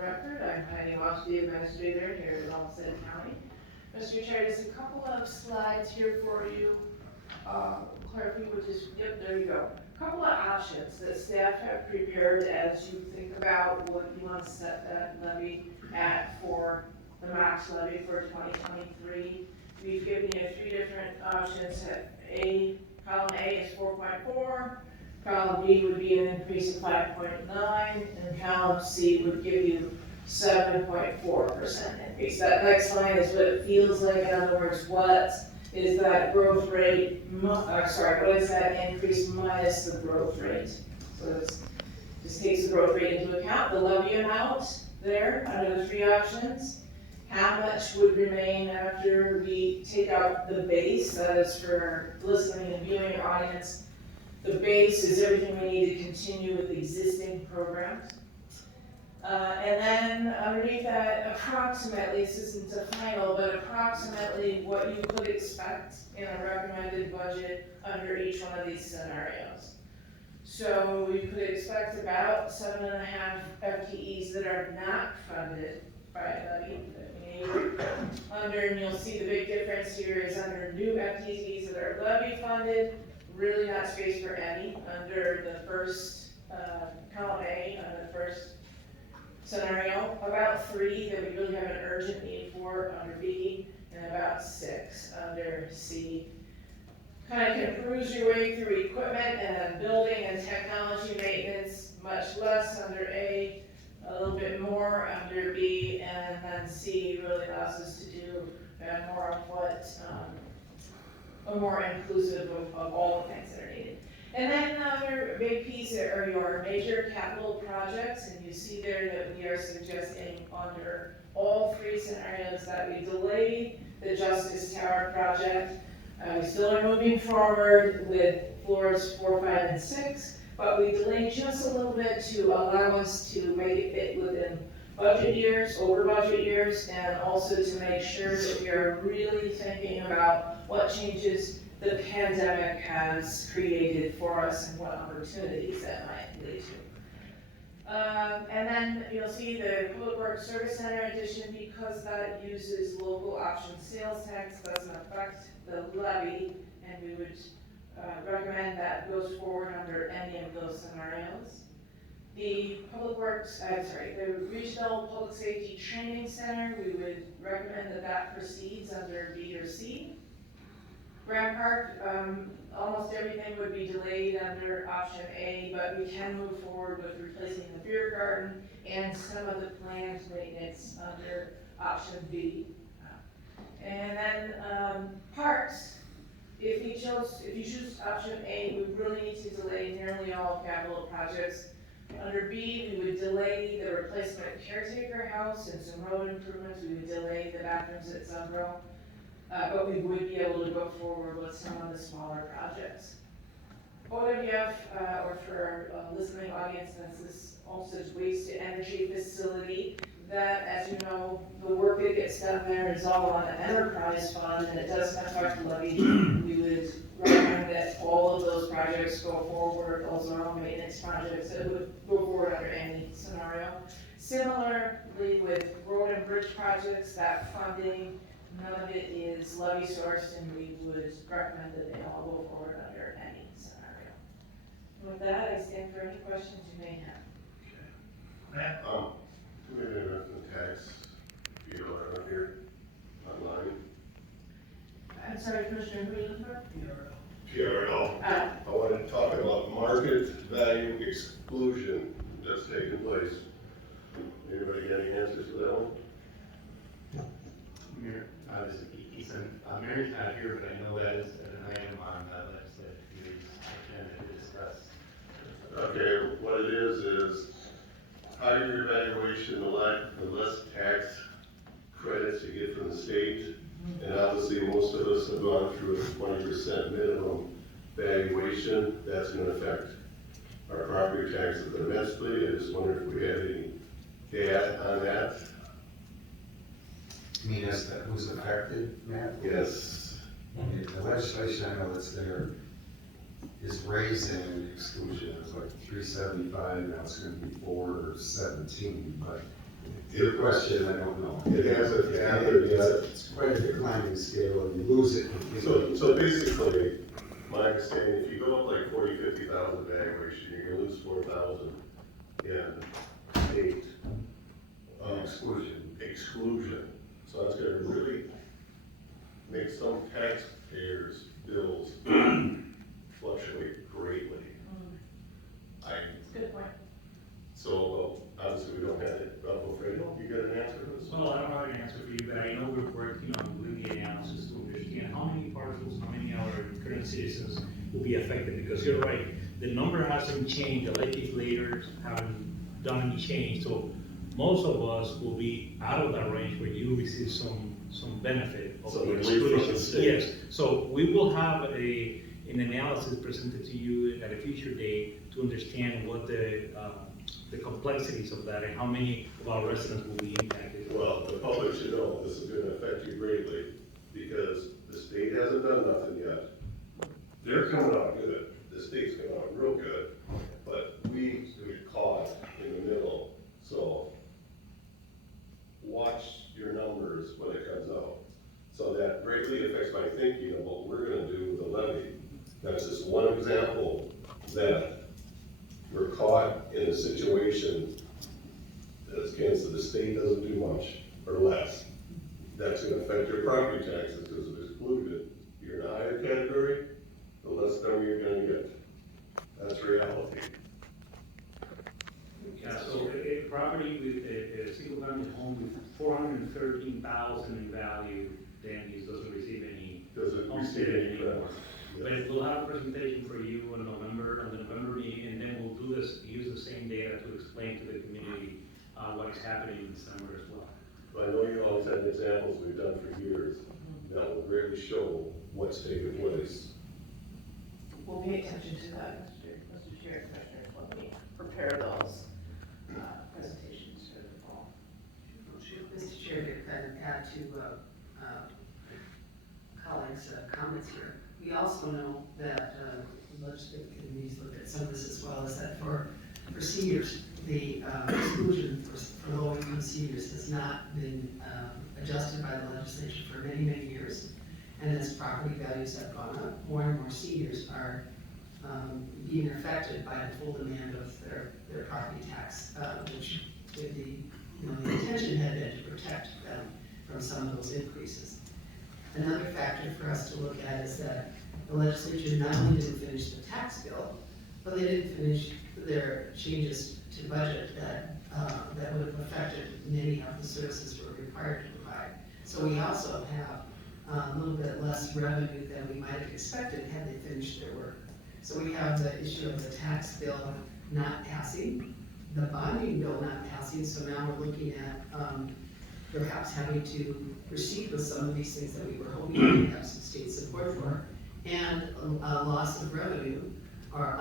the record. I'm Heidi Walsh, the administrator here at Olmsted County. Mr. Chair, there's a couple of slides here for you. Claire, if you would just, yep, there you go. A couple of options that staff have prepared as you think about what you want to set that levy at for the max levy for 2023. We've given you 3 different options. Column A is 4.4. Column B would be an increase of 5.9, and column C would give you 7.4% increase. That next line is what it feels like. In other words, what is that growth rate, what is that increase minus the growth rate? So it just takes the growth rate into account. The levy amount there under the 3 options. How much would remain after we take out the base? That is for listening and viewing audience. The base is everything we need to continue with existing programs. And then underneath that, approximately, this isn't a final, but approximately what you could expect in a recommended budget under each one of these scenarios. So you could expect about 7.5 FTEs that are not funded by levy. And you'll see the big difference here is under new FTEs that are levy funded, really not space for any under the first column A, under the first scenario, about 3 that we really have an urgent need for under B, and about 6 under C. Kind of can cruise your way through equipment and building and technology maintenance, much less under A, a little bit more under B, and then C really allows us to do more of what, more inclusive of all the things that are needed. And then another big piece are your major capital projects, and you see there that we are suggesting under all 3 scenarios that we delay the Justice Tower project. We still are moving forward with floors 4, 5, and 6, but we delay just a little bit to allow us to make it fit within budget years, over budget years, and also to make sure that we are really thinking about what changes the pandemic has created for us and what opportunities that might lead to. And then you'll see the Public Works Service Center addition, because that uses local option sales tax, doesn't affect the levy, and we would recommend that goes forward under any of those scenarios. The the Regional Public Safety Training Center, we would recommend that proceeds under B or C. Grant Park, almost everything would be delayed under option A, but we can move forward with replacing the beer garden and some of the planned maintenance under option B. And then parks. If you choose option A, we really need to delay nearly all capital projects. Under B, we would delay the replacement caretaker house and some road improvements. We would delay the bathrooms at Sunbro. But we would be able to go forward with some of the smaller projects. OWF, or for listening audience, that's this Olmsted's Waste to Energy Facility. That, as you know, the work that gets done there is all on the enterprise fund, and it doesn't affect levy. We would recommend that all of those projects go forward. Those are all maintenance projects that would go forward under any scenario. Similarly with road and bridge projects, that funding, none of it is levy sourced, and we would recommend that they all go forward under any scenario. With that, I stand for any questions you may have. Okay. Matt? Do we have the tax deal around here online? I'm sorry, Commissioner, who are you looking for? TRL. I wanted to talk about market value exclusion that's taking place. Anybody got any answers to that one? This is Ethan. Mary's not here, but I know that is an item on the legislative committee's agenda to discuss. Okay, what it is higher evaluation, the less tax credits you get from the state. And obviously most of us have gone through a 20% minimum valuation. That's going to affect our property taxes immensely. I just wonder if we had any data on that. You mean as to who's affected, Matt? Yes. The legislation I know that's there is raising exclusion. It's like 375, now it's going to be 417, but Good question, I don't know. It hasn't happened yet. It's quite a declining scale, and you lose it completely. So basically, my understanding, if you go up like 40,000-50,000 valuation, you're gonna lose 4,000 in state exclusion. So that's gonna really make some taxpayers' bills fluctuate greatly. Good point. So obviously we don't have it. Fredo, you got an answer for this? Well, I don't have an answer for you, but I know we're working on doing the analysis to understand how many parcels, how many of our current citizens will be affected, because you're right, the number hasn't changed, the legislators haven't done any change, so most of us will be out of that range where you receive some benefit of Some the relief from the exclusion. state. Yes, so we will have an analysis presented to you at a future date to understand what the complexities of that and how many of our residents will be impacted. Well, the public should know this is gonna affect you greatly, because the state hasn't done nothing yet. They're coming out good, the state's coming out real good, but we get caught in the middle, so watch your numbers when it comes out. So that greatly affects my thinking of what we're gonna do with the levy. That's just one example that we're caught in a situation that's against the state doesn't do much or less. That's gonna affect your property taxes because of excluded. You're in a higher category, the less number you're gonna get. That's reality. Yeah, so a property with a single family home with 413,000 in value, then it doesn't receive any Doesn't homestead receive any anymore. credit. But we'll have a presentation for you in November, on the November meeting, and then we'll do this, use the same data to explain to the community what is happening in December as well. I know you always have examples we've done for years that will really show what's taking place. We'll pay attention to that, Mr. Chair, Commissioners, when we prepare those presentations for the fall. Mr. Chair, to kind of add to colleagues' comments here, we also know that legislative committees look at some of this as well, is that for seniors, the exclusion for low-income seniors has not been adjusted by the legislature for many, many years. And as property values have gone up, more and more seniors are being affected by the full demand of their property tax, which with the intention had been to protect them from some of those increases. Another factor for us to look at is that the legislature not only didn't finish the tax bill, but they didn't finish their changes to budget that would have affected many of the services we're required to provide. So we also have a little bit less revenue than we might have expected had they finished their work. So we have the issue of the tax bill not passing, the bonding bill not passing, so now we're looking at perhaps having to proceed with some of these things that we were hoping to have some state support for, and a loss of revenue, or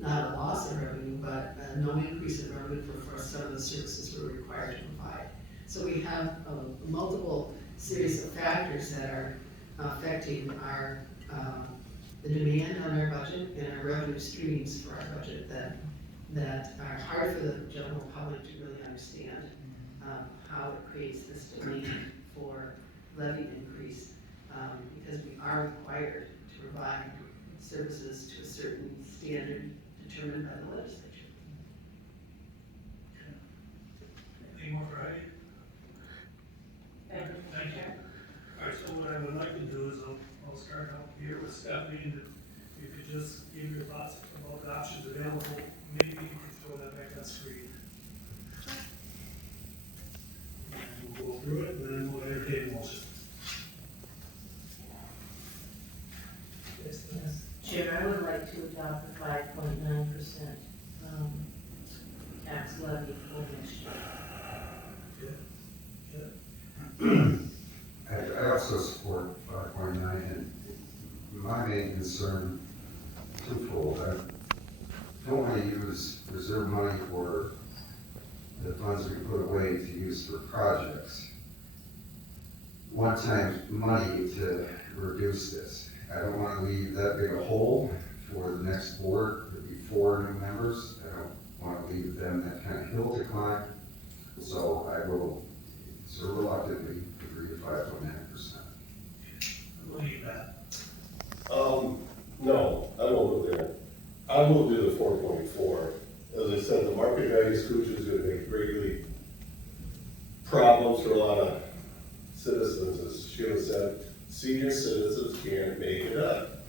not a loss of revenue, but no increase in revenue for some of the services we're required to provide. So we have a multiple series of factors that are affecting our the demand on our budget and our revenue streams for our budget that are hard for the general public to really understand how it creates this demand for levy increase, because we are required to provide services to a certain standard determined by the legislature. Any more Friday? Thank you, Thank you. Chair. All right, so what I would like to do is I'll start out here with Stephanie, and if you could just give your thoughts about the options available, maybe you can throw that back on screen. And we'll go through it, and then we'll entertain a motion. Yes, Yes, Chair, I would like to adopt the 5.9% tax levy for next year. I also support 5.9, and my main concern, twofold. I don't want to use reserve money for the funds we put away to use for projects. One-time money to reduce this. I don't want to leave that big a hole for the next board. There'll be 4 new members. I don't want to leave them that kind of hill to climb. So I will sort of reluctantly agree to 5.9%. What do you got? No, I won't go there. I will do the 4.4. As I said, the market value exclusion is gonna make greatly problems for a lot of citizens. As Sheila said, senior citizens can't make it up.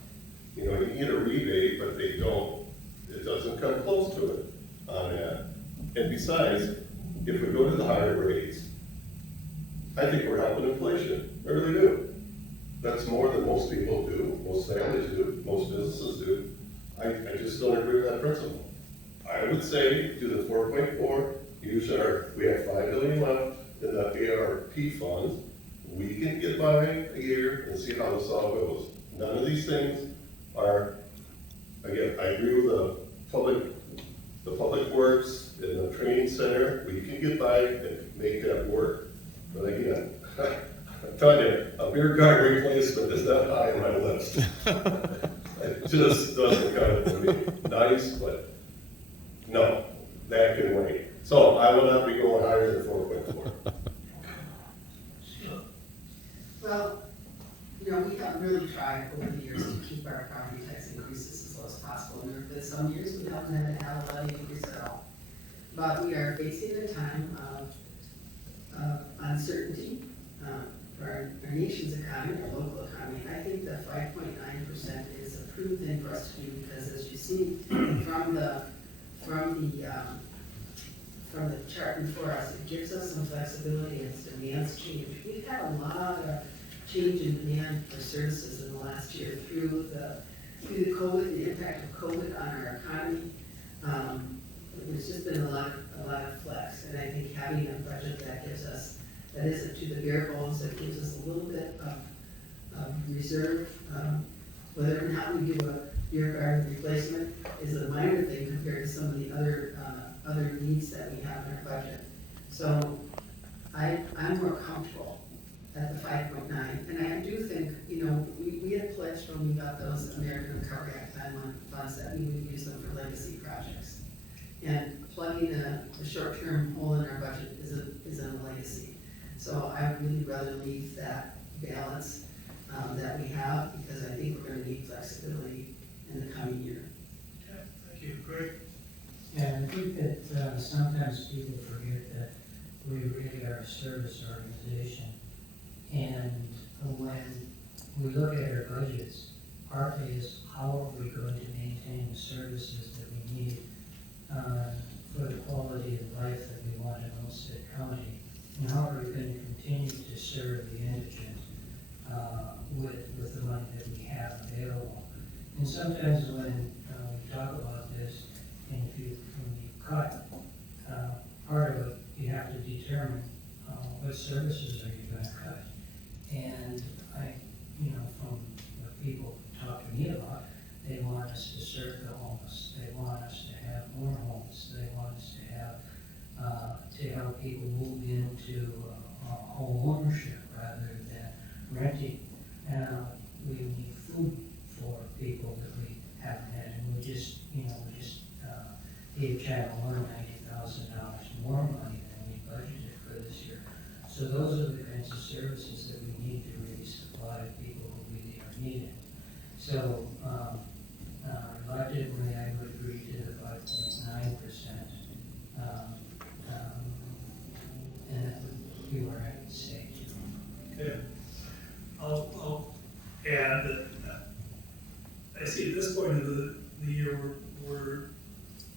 You know, you get a rebate, but they don't, it doesn't come close to it on that. And besides, if we go to the higher rates, I think we're helping inflation, I really do. That's more than most people do, most families do, most businesses do. I just don't agree with that principle. I would say do the 4.4, use we have $5 billion left in the ARP funds. We can get by a year and see how this all goes. None of these things are, again, I agree with the public works and the training center. We can get by and make that work. But again, I'm telling you, a beer garden replacement is not high on my list. It just doesn't cut it for me. Nice, but no, that can wait. So I will not be going higher than 4.4. Well, you know, we have really tried over the years to keep our property tax increases as low as possible. And there have been some years we haven't had to have a levy increase at all. But we are facing a time of uncertainty for our nation's economy, our local economy. And I think that 5.9% is a prudent thing for us to do because, as you see from the chart before us, it gives us some flexibility as demands change. We've had a lot of change in demand for services in the last year through the COVID, the impact of COVID on our economy. There's just been a lot of flex, and I think having a budget that gives us, that isn't to the bare bones, that gives us a little bit of reserve, whether or not we do a beer garden replacement is a minor thing compared to some of the other needs that we have in our budget. So I'm more comfortable at the 5.9, and I do think, you know, we had pledged when we got those American Recovery Act funds that we would use them for legacy projects. And plugging a short-term hole in our budget isn't a legacy. So I would really rather leave that balance that we have, because I think we're gonna need flexibility in the coming year. Okay, thank you, Greg. And I think that sometimes people forget that we really are a service organization. And when we look at our budgets, partly is how are we going to maintain the services that we need for the quality of life that we want in Olmsted County? And how are we going to continue to serve the indigent with the money that we have available? And sometimes when we talk about this, and when you cut part of it, you have to determine what services are you going to cut. And from what people talk to me about, they want us to serve the homeless. They want us to have more homes. They want us to have, to help people move into home ownership rather than renting. We need food for people that we haven't had, and we just gave Channel 1 $90,000 more money than we budgeted for this year. So those are the kinds of services that we need to really supply people who really are needed. So reluctantly, I would agree to the 5.9%, and that would be where I would say to. Okay. I'll add that I see at this point in the year, we're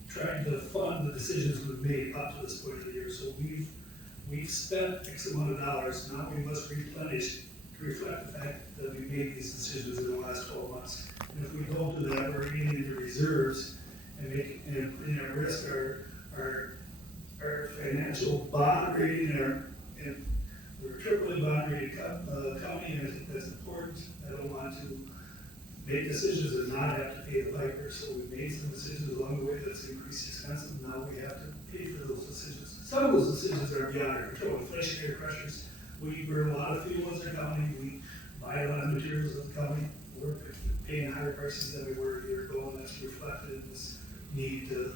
trying to fund the decisions we've made up to this point of the year. So we've spent X amount of dollars, now we must replenish to reflect the fact that we made these decisions in the last 12 months. And if we don't do that, we're getting into reserves and putting at risk our financial bond rating and we're tripling bond rated county, and I think that's important. I don't want to make decisions and not have to pay the piper. So we made some decisions along the way that's increased expenses. Now we have to pay for those decisions. Some of those decisions are beyond our control. Inflationary pressures. We burn a lot of fuel as a county. We buy a lot of materials as a county. We're paying higher prices than we were a year ago, and that's reflected in this need to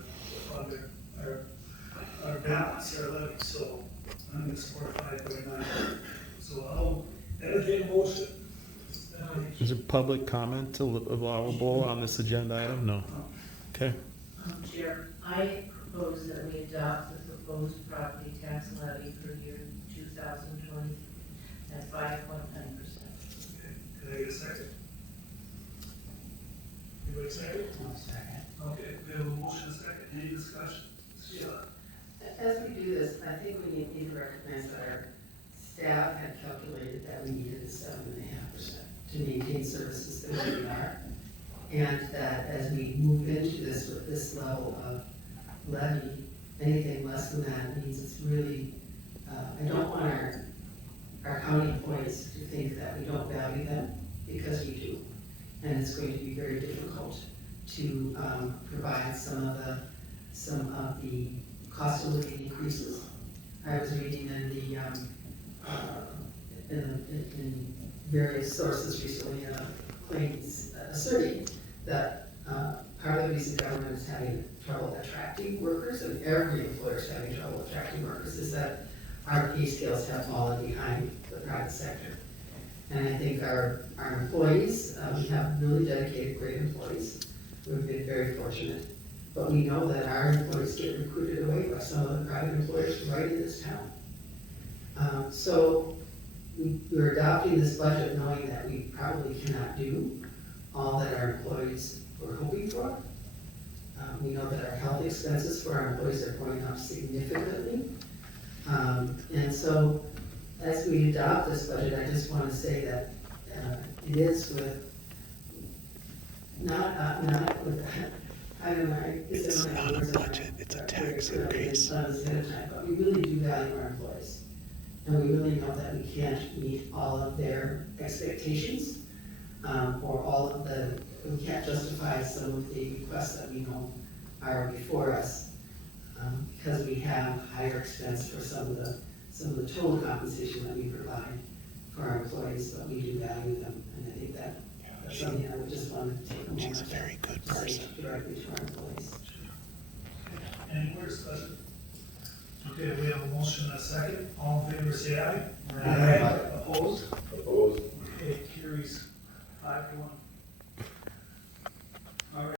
fund our balance, our levy, so I'm gonna support 5.9. So I'll entertain a motion. Is there public comment allowable on this agenda item? No. Okay. Chair, I propose that we adopt the proposed property tax levy for year 2020 at 5.9%. Can I get a second? Anybody second? One second. Okay, we have a motion, and a second, any discussion? Sheila? As we do this, I think we need to recognize that our staff had calculated that we needed a 7.5% to maintain services the way we are. And that as we move into this with this level of levy, anything less than that means it's really, I don't want our county employees to think that we don't value them, because we do. And it's going to be very difficult to provide some of the cost of living increases. I was reading in various sources recently, claims asserting that part of the reason government is having trouble attracting workers, and every employer is having trouble attracting workers, is that our pay scales have fallen behind the private sector. And I think our employees, we have really dedicated, great employees. We've been very fortunate. But we know that our employees get recruited away by some of the private employers right in this town. So we're adopting this budget knowing that we probably cannot do all that our employees were hoping for. We know that our health expenses for our employees are going up significantly. And so as we adopt this budget, I just want to say that it is with, not with, I don't know, it's not a budget, it's a tax increase. But we really do value our employees. And we really know that we can't meet all of their expectations, or all of we can't justify some of the requests that we know are before us, because we have higher expense for some of the total compensation that we provide for our employees, but we do value them, and I think that's something I would just want to take a moment to say directly to our employees. Any more discussion? Okay, we have a motion, and a second, all in favor, say aye. Aye. Opposed? Opposed? Okay, carries 5-1.